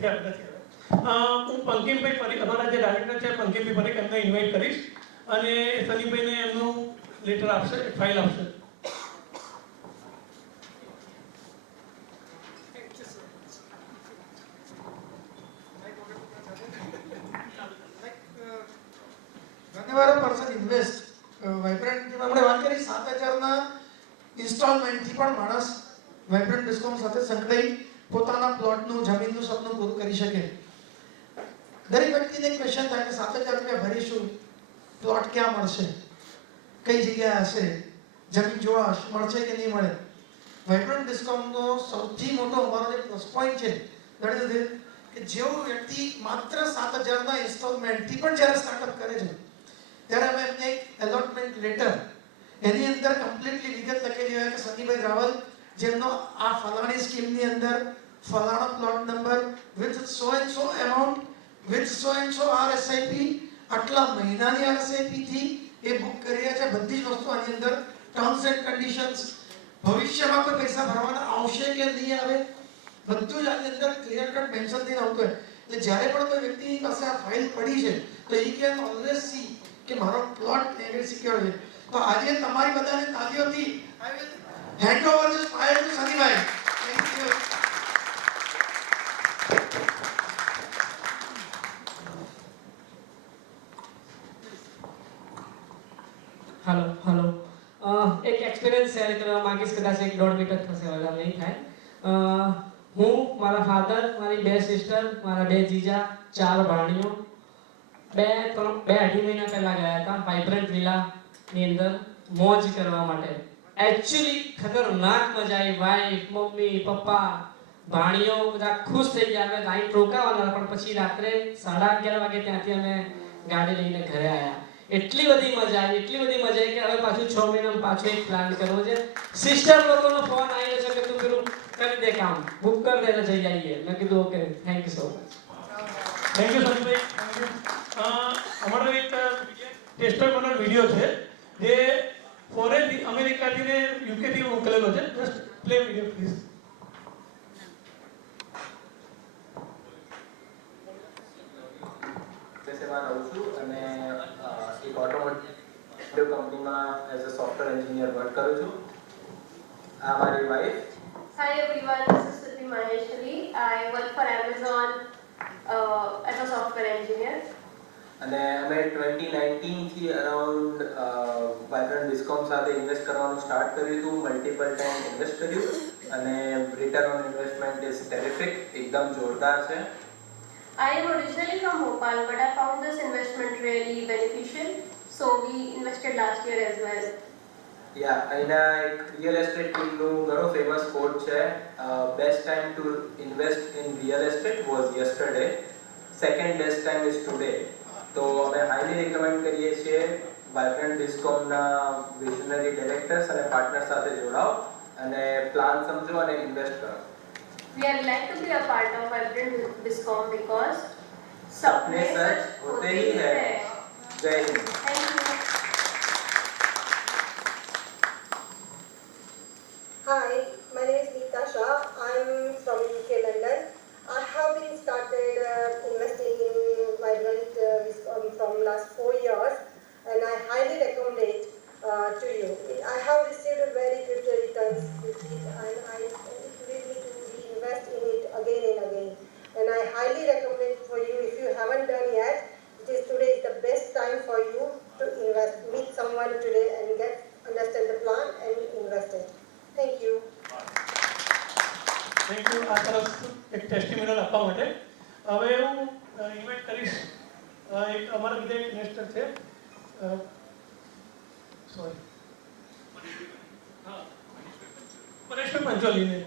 હું પંકિમભાઈ પરીખ, અમારા જે ડાયરેક્ટર છે પંકિમભાઈ પરીખ, એમને ઇન્વાઇટ કરીશ અને સનીભાઈને એમનું લેટર આપશે, ફાઇલ આપશે. whenever a person invest vibrant આપણે વાત કરી 7000 ના ઇન્સ્ટોલમેન્ટ થી પણ માણસ વાઇબ્રન્ટ ડિસ્કોમ સાથે સંકળાઈ પોતાના પ્લોટનું જમીનનું સપનું પૂરું કરી શકે. દરેક વ્યક્તિને એક ક્વેશ્ચન થાય કે 7000 રૂપિયા ભરીશું, પ્લોટ ક્યાં મળશે, કઈ જગ્યાએ હશે, જમીન જોવા મળશે કે નહીં મળે. વાઇબ્રન્ટ ડિસ્કોમનો સૌથી મોટો અમારો જે પ્લસ પોઈન્ટ છે દેટ ઇઝ કે જેવો વ્યક્તિ માત્ર 7000 ના ઇન્સ્ટોલમેન્ટથી પણ જ્યારે સ્ટાર્ટઅપ કરે છે ત્યારે અમે એમને એક એલોટમેન્ટ લેટર, એની અંદર કમ્પ્લીટલી વિગત લખેલી હોય કે સનીભાઈ રાવલ જેમનો આ ફલાણી સ્કીમની અંદર ફલાણો plot number with so and so amount with so and so RSIP આટલા મહિનાની RSIP થી એ બુક કરી રહ્યા છે. બધી જ વસ્તુ આની અંદર ટર્મ્સ એન્ડ કન્ડિશન્સ, ભવિષ્યમાં કોઈ પૈસા ભરવાના આવશે કે નહીં આવે, બધું જ આની અંદર ક્લિયર કટ મેન્શન થઈને આવતું હોય. એટલે જ્યારે પણ કોઈ વ્યક્તિની પાસે આ ફાઇલ પડી છે તો he can always see કે મારો પ્લોટ એવી સિક્યોર છે. તો આજે તમારી બધાને તાલીઓથી I will hand over this file to સનીભાઈ. Thank you. Hello એક એક્સપિરિયન્સ શેર કરવા માંગીશ, કદાચ 1-1.5 મિનિટ થશે, વધારે નહીં થાય. હું, મારા ફાધર, મારી 2 સિસ્ટર, મારા 2 જીજા, 4 ભાણીઓ 2-2.5 મહિના પહેલા ગયા હતા વાઇબ્રન્ટ વિલાની અંદર મોજ કરવા માટે. એકચ્યુઅલી ખતરનાક મજા આવી. વાઈફ, મમ્મી, પપ્પા, ભાણીઓ બધા ખુશ થઈ ગયા. અમે નાઈટ રોકાવાના, પણ પછી રાત્રે 11:30 વાગે ત્યાંથી અમે ગાડી લઈને ઘરે આવ્યા. એટલી બધી મજા આવી કે હવે પાછું 6 મહિનામાં પાછો એક પ્લાન કરવો છે. સિસ્ટર લોકોનો ફોન આવ્યો છે કે તું પેલું કરી દે, કામ બુક કરી દે, જઈ આવીએ. મેં કીધું okay, thank you so much. Thank you સનીભાઈ. અમારો એક ટેસ્ટરમોનિયલ વિડીયો છે જે ફોરેન અમેરિકાથી ને યુકેથી મોકલેલો છે. Just play video please. સેવા રહું છું અને એક ઓટોમોટિવ કંપનીમાં as a software engineer work કરું છું. આ મારી wife. Hi everyone, this is Stuti Maheshwari. I work for Amazon as a software engineer. અને અમે 2019 થી અરાઉન્ડ વાઇબ્રન્ટ ડિસ્કોમ સાથે ઇન્વેસ્ટ કરવાનું સ્ટાર્ટ કર્યું હતું. મલ્ટિપલ ટાઈમ ઇન્વેસ્ટ કર્યું અને return on investment is terrific, એકદમ જોરદાર છે. I am originally from Bhopal, but I found this investment really beneficial, so we invested last year as well. અહીંના એક રિયલ એસ્ટેટ ટીમનું ઘણો ફેમસ કોટ છે, best time to invest in real estate was yesterday, second best time is today. તો અમે highly recommend કરીએ છીએ vibrant ડિસ્કોમના visionary directors અને પાર્ટનર સાથે જોડાઓ અને પ્લાન સમજો અને ઇન્વેસ્ટ કરો. We are glad to be a part of Vibrant Discom because सपने सच होते ही हैं. जय Hind. Thank you. Hi, my name is Neeta Shah. I'm from UK, London. I have been started investing in Vibrant from last 4 years, and I highly recommend it to you. I have received a very good returns with it, and I encourage me to reinvest in it again and again. And I highly recommend for you, if you haven't done yet, today is the best time for you to invest. Meet someone today and understand the plan and invest it. Thank you. Thank you આ તરફ એક ટેસ્ટિમોનિયલ આપવા માટે. હવે હું invite કરીશ એક અમારા બીજા એક ઇન્વેસ્ટર છે, સોરી, મનીષભાઈ પંચોલીને.